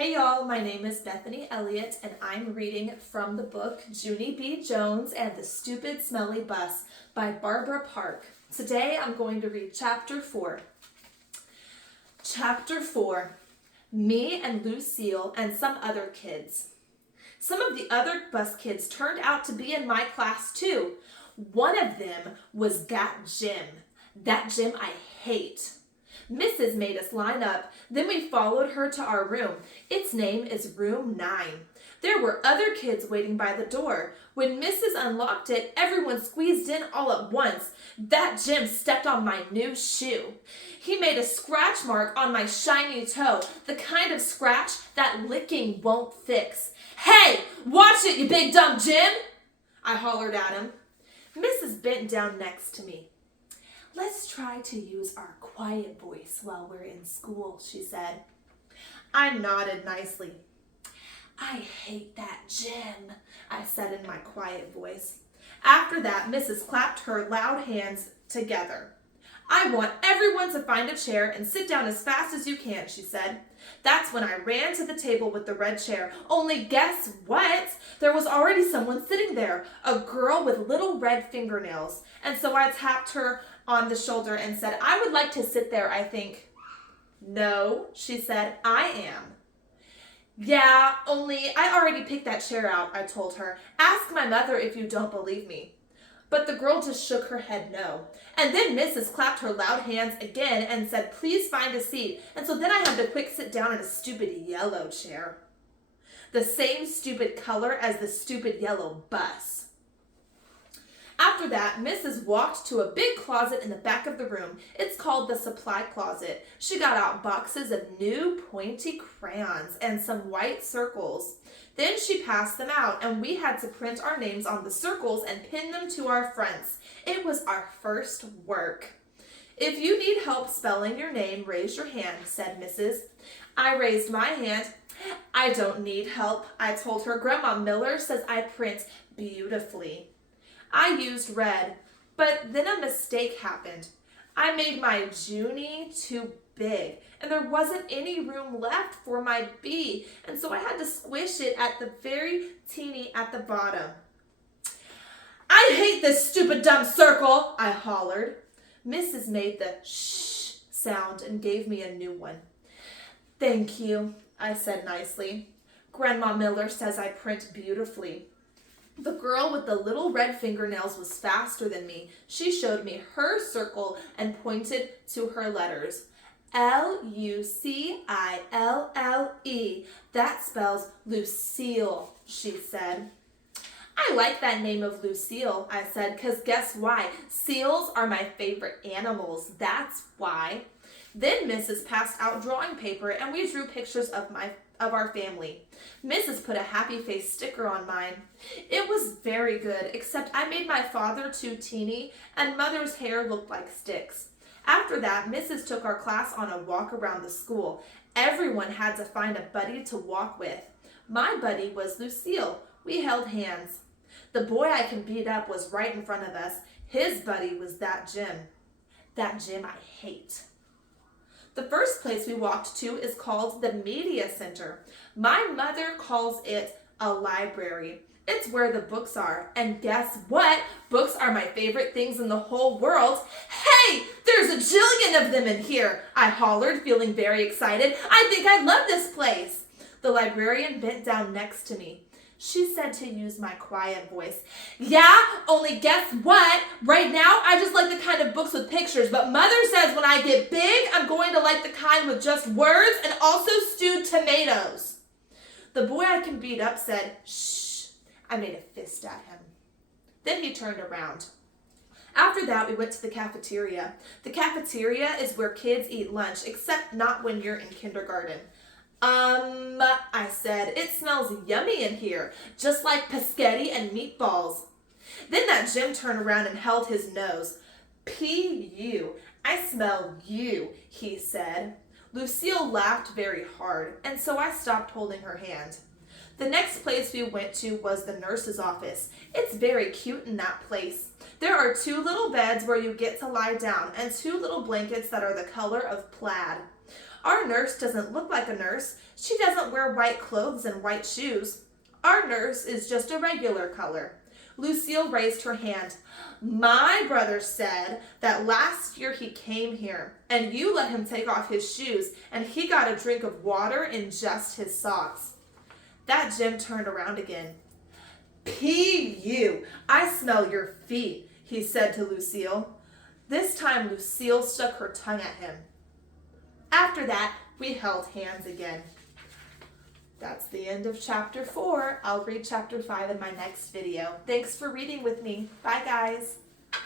Hey y'all, my name is Bethany Elliott and I'm reading from the book Junie B. Jones and the Stupid Smelly Bus by Barbara Park. Today I'm going to read Chapter 4. Chapter 4, Me and Lucille and Some Other Kids. Some of the other bus kids turned out to be in my class too. One of them was that Jim. That Jim I hate. Mrs. made us line up, then we followed her to our room. Its name is Room 9. There were other kids waiting by the door. When Mrs. unlocked it, everyone squeezed in all at once. That Jim stepped on my new shoe. He made a scratch mark on my shiny toe, the kind of scratch that licking won't fix. "Hey, watch it, you big dumb Jim!" I hollered at him. Mrs. bent down next to me. "Let's try to use our quiet voice while we're in school," she said. I nodded nicely. "I hate that Jim," I said in my quiet voice. After that, Mrs. clapped her loud hands together. "I want everyone to find a chair and sit down as fast as you can," she said. That's when I ran to the table with the red chair. Only guess what? There was already someone sitting there, a girl with little red fingernails. And so I tapped her on the shoulder and said, "I would like to sit there, I think." "No," she said, "I am." "Yeah, only I already picked that chair out," I told her. "Ask my mother if you don't believe me." But the girl just shook her head no. And then Mrs. clapped her loud hands again and said, "Please find a seat." And so then I had to quick sit down in a stupid yellow chair. The same stupid color as the stupid yellow bus. After that, Mrs. walked to a big closet in the back of the room. It's called the supply closet. She got out boxes of new pointy crayons and some white circles. Then she passed them out, and we had to print our names on the circles and pin them to our fronts. It was our first work. "If you need help spelling your name, raise your hand," said Mrs. I raised my hand. "I don't need help," I told her. "Grandma Miller says I print beautifully." I used red, but then a mistake happened. I made my Junie too big, and there wasn't any room left for my B, and so I had to squish it at the very teeny at the bottom. "I hate this stupid dumb circle," I hollered. Mrs. made the shh sound and gave me a new one. "Thank you," I said nicely. "Grandma Miller says I print beautifully." The girl with the little red fingernails was faster than me. She showed me her circle and pointed to her letters. "Lucille. That spells Lucille," she said. "I like that name of Lucille," I said, "because guess why? Seals are my favorite animals. That's why." Then Mrs. passed out drawing paper and we drew pictures of our family. Mrs. put a happy face sticker on mine. It was very good, except I made my father too teeny and Mother's hair looked like sticks. After that, Mrs. took our class on a walk around the school. Everyone had to find a buddy to walk with. My buddy was Lucille. We held hands. The boy I can beat up was right in front of us. His buddy was that Jim. That Jim I hate. The first place we walked to is called the Media Center. My mother calls it a library. It's where the books are. And guess what? Books are my favorite things in the whole world. "Hey, there's a jillion of them in here," I hollered, feeling very excited. "I think I love this place." The librarian bent down next to me. She said to use my quiet voice. "Yeah, only guess what? Right now, I just like the kind of books with pictures, but Mother says when I get big, I'm going to like the kind with just words and also stewed tomatoes." The boy I can beat up said, "Shh." I made a fist at him. Then he turned around. After that, we went to the cafeteria. The cafeteria is where kids eat lunch, except not when you're in kindergarten. I said, "It smells yummy in here, just like pescetti and meatballs." Then that Jim turned around and held his nose. "P.U. I smell you," he said. Lucille laughed very hard, and so I stopped holding her hand. The next place we went to was the nurse's office. It's very cute in that place. There are 2 little beds where you get to lie down and 2 little blankets that are the color of plaid. Our nurse doesn't look like a nurse. She doesn't wear white clothes and white shoes. Our nurse is just a regular color. Lucille raised her hand. My brother said that last year he came here and you let him take off his shoes and he got a drink of water in just his socks. That Jim turned around again. P.U. I smell your feet, he said to Lucille. This time Lucille stuck her tongue at him. After that, we held hands again. That's the end of chapter 4. I'll read chapter 5 in my next video. Thanks for reading with me. Bye, guys.